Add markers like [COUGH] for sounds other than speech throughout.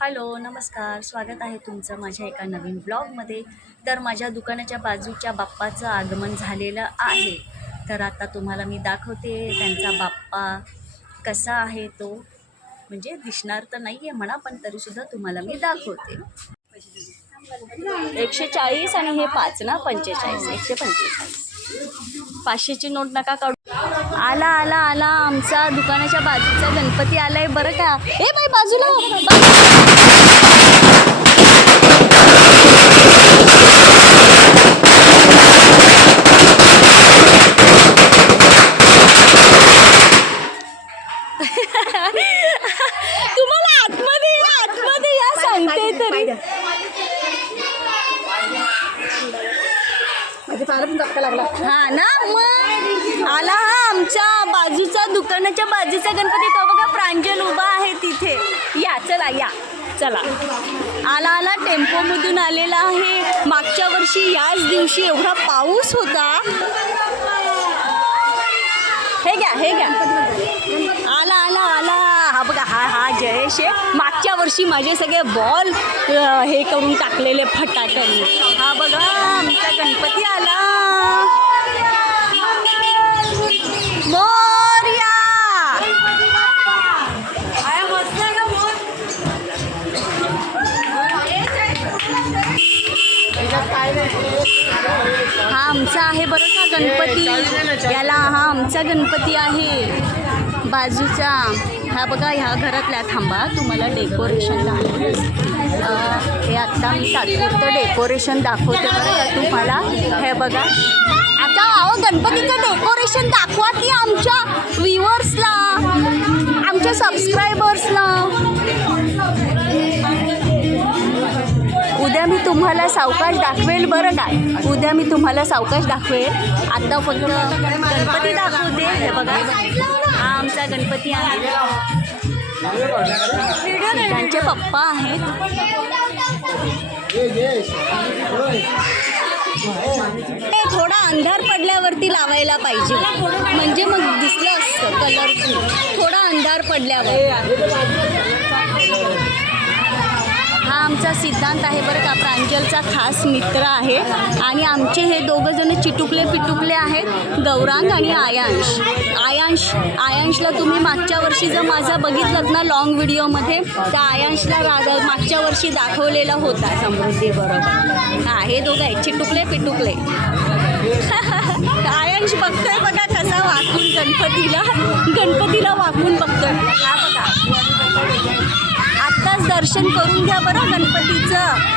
Hello नमस्कार. स्वागत आहे तुमचं माझ्या एका नवीन ब्लॉगमध्ये. तर माझ्या दुकानाच्या बाजूच्या बाप्पाचं आगमन झालेलं आहे. तर आता तुम्हाला मी दाखवते त्यांचा बाप्पा कसा आहे तो. म्हणजे दिसणार तर नाही आहे म्हणा पण तरीसुद्धा तुम्हाला मी दाखवते. एकशे चाळीस आणि हे पाच ना? पंचेचाळीस एकशे पंचेचाळीस. पाचशेची नोट नका काढू. आला आला आला. आमचा दुकानाच्या बाजूचा गणपती आलाय. बरं का? ए बाई बाजूला. हा ना मग आला हा आमच्या बाजूचा दुकानाच्या बाजूचा गणपती. तो बघा प्रांजल उभा आहे तिथे. या चला या. चला. आला आला टेम्पोमधून आलेला आहे. मागच्या वर्षी याच दिवशी एवढा पाऊस होता. हे घ्या हे घ्या. आला आला आला. हा बघा हा हा जयेश आहे. मागच्या वर्षी माझे सगळे बॉल हे करून टाकलेले फटाक्यांनी. हा बघा आमचा गणपती आला. मोरया! हा आमचा आहे बरं का गणपती. याला हा आमचा गणपती आहे. बाजूचा. ह्या बघा ह्या घरातल्या थांबा तुम्हाला डेकोरेशन दाखवते. हे आत्ता मी तात्पुरतं डेकोरेशन दाखवते बरं तुम्हाला. हे बघा. आता अहो गणपतीचं डेकोरेशन दाखवा ती आमच्या व्ह्युअर्सला आमच्या सबस्क्रायबर्सला उद्या मी तुम्हाला सावकाश दाखवेल बरं काय उद्या मी तुम्हाला सावकाश दाखवेल. आत्ता फक्त गणपती दाखवते. हे बघा. आमचा गणपती आहे. त्यांचे पप्पा आहेत. थोडा अंधार पडल्यावरती लावायला पाहिजे. म्हणजे मग दिसलं असतं कलरफुल थोडा अंधार पडल्यावर. आमचा सिद्धांत आहे बरं का प्रांजलचा खास मित्र आहे. आणि आमचे हे दोघं जण चिटुकले पिटुकले आहेत गौरांग आणि आयांश. आयांश आयांशला तुम्ही मागच्या वर्षी जर माझा बघितलं ना लॉंग व्हिडिओमध्ये त्या आयांशला रा मागच्या वर्षी दाखवलेला होता. समृद्धी बरोबर. हा हे दोघं आहेत चिटुकले पिटुकले. [LAUGHS] आयांश बघतोय बघा कसा वाकून गणपतीला गणपतीला वाकून बघतोय. हा बघा. दर्शन करून घ्या बरं गणपतीचं.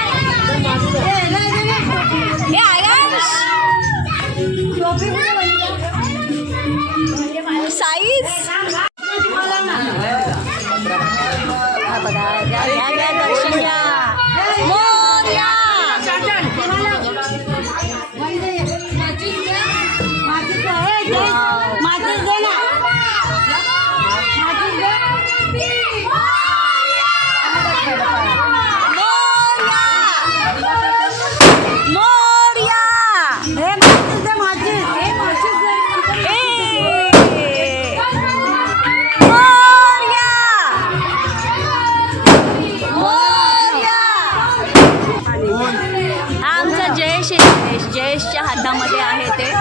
जयेशच्या हातामध्ये आहे ते.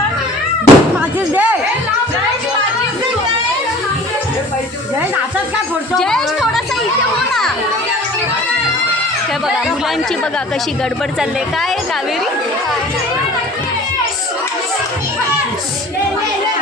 माझेच दे. जय नाचत काय फोडतो जयेश थोडासा इथे हो ना काय बघा मुलांची बघा कशी गडबड चालले काय कावेरी? मोरया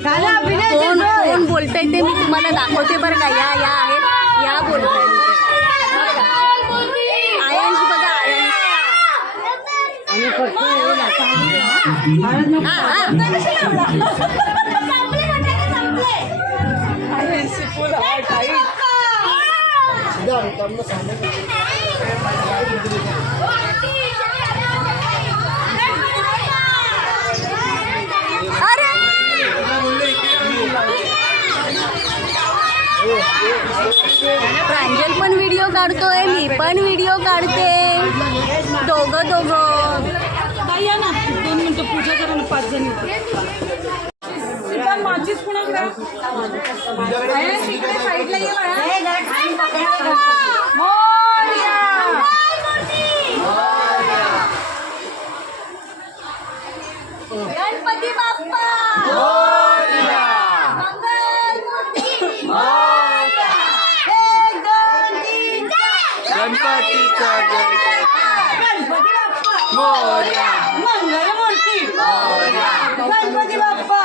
आहेत कोण कोण बोलतंय ते मी तुम्हाला दाखवते बरं का. या या आहेत या बोलतंय. आयांशी प्रांजल पण व्हिडिओ काढतोय मी पण व्हिडिओ काढते. दोघं दोघं. या ना. दोन मिनिटं पूजा करा ना पाच जण माझीच कुणाकडे साईडला ये बाळा. मोरया. गणपती बाप्पा मंगलमूर्ती एक, दोन, तीन, चार. गणपतीचा गणपती बाप्पा मोर्या मंगलमूर्ती गणपती बाप्पा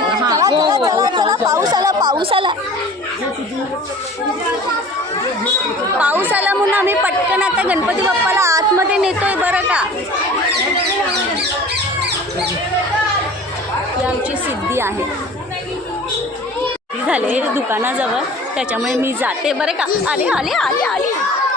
चला पाऊस आला पाऊस आला पाऊस आला म्हणून आम्ही पटकन आता गणपती बाप्पाला आतमध्ये नेतोय बरं का. ही आमची सिद्धी आहे. झाले दुकानाजवळ. त्याच्यामुळे मी जाते. बरं का? आले आले आले आले.